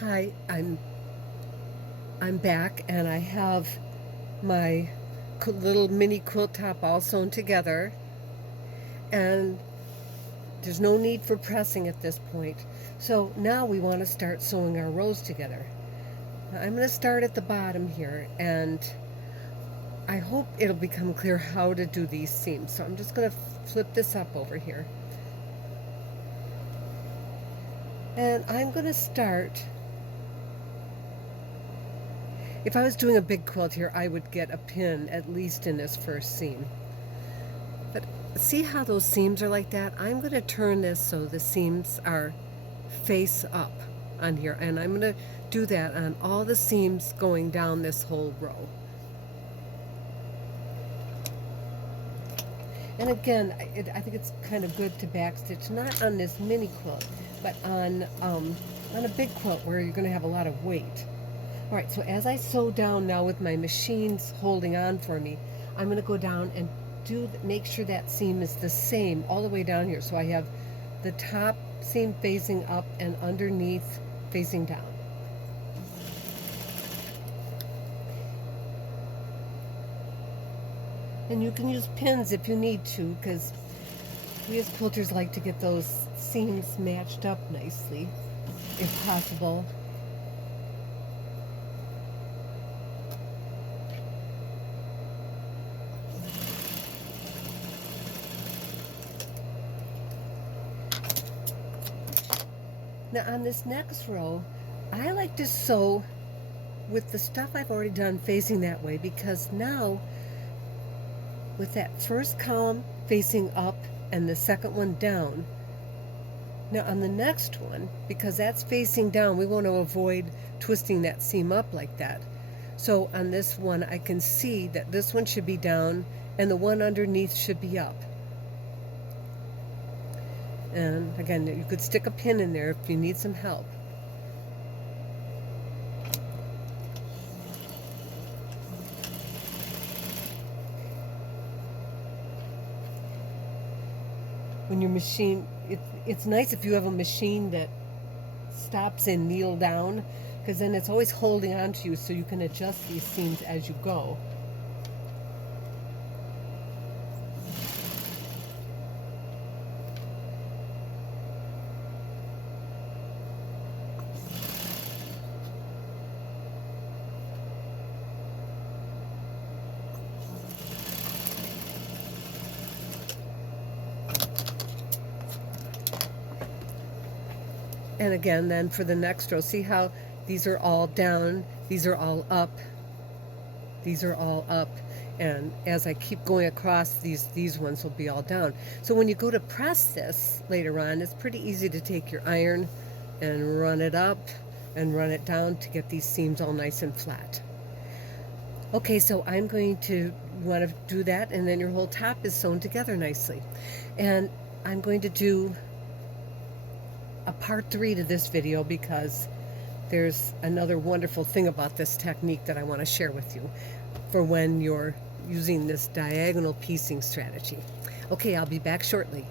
Hi, I'm back, and I have my little mini quilt top all sewn together, and there's no need for pressing at this point. So now we want to start sewing our rows together. Now I'm going to start at the bottom here, and I hope it'll become clear how to do these seams. So I'm just going to flip this up over here, and I'm going to start. If I was doing a big quilt here, I would get a pin at least in this first seam. But see how those seams are like that? I'm going to turn this so the seams are face up on here, and I'm going to do that on all the seams going down this whole row. And again, I think it's kind of good to backstitch, not on this mini quilt, but on a big quilt where you're going to have a lot of weight. All right, so as I sew down now with my machines holding on for me, I'm going to go down and make sure that seam is the same all the way down here. So I have the top seam facing up and underneath facing down. And you can use pins if you need to, because we as quilters like to get those seams matched up nicely, if possible. Now on this next row, I like to sew with the stuff I've already done facing that way, because now with that first column facing up and the second one down, now on the next one, because that's facing down, we want to avoid twisting that seam up like that. So on this one, I can see that this one should be down and the one underneath should be up. And again, you could stick a pin in there if you need some help. When your machine, it's nice if you have a machine that stops and kneel down, because then it's always holding on to you so you can adjust these seams as you go. And again, then for the next row, see how these are all down, these are all up, these are all up. And as I keep going across, these ones will be all down. So when you go to press this later on, it's pretty easy to take your iron and run it up and run it down to get these seams all nice and flat. Okay, so I'm going to want to do that, and then your whole top is sewn together nicely. And I'm going to do a part 3 to this video, because there's another wonderful thing about this technique that I want to share with you for when you're using this diagonal piecing strategy. Okay, I'll be back shortly.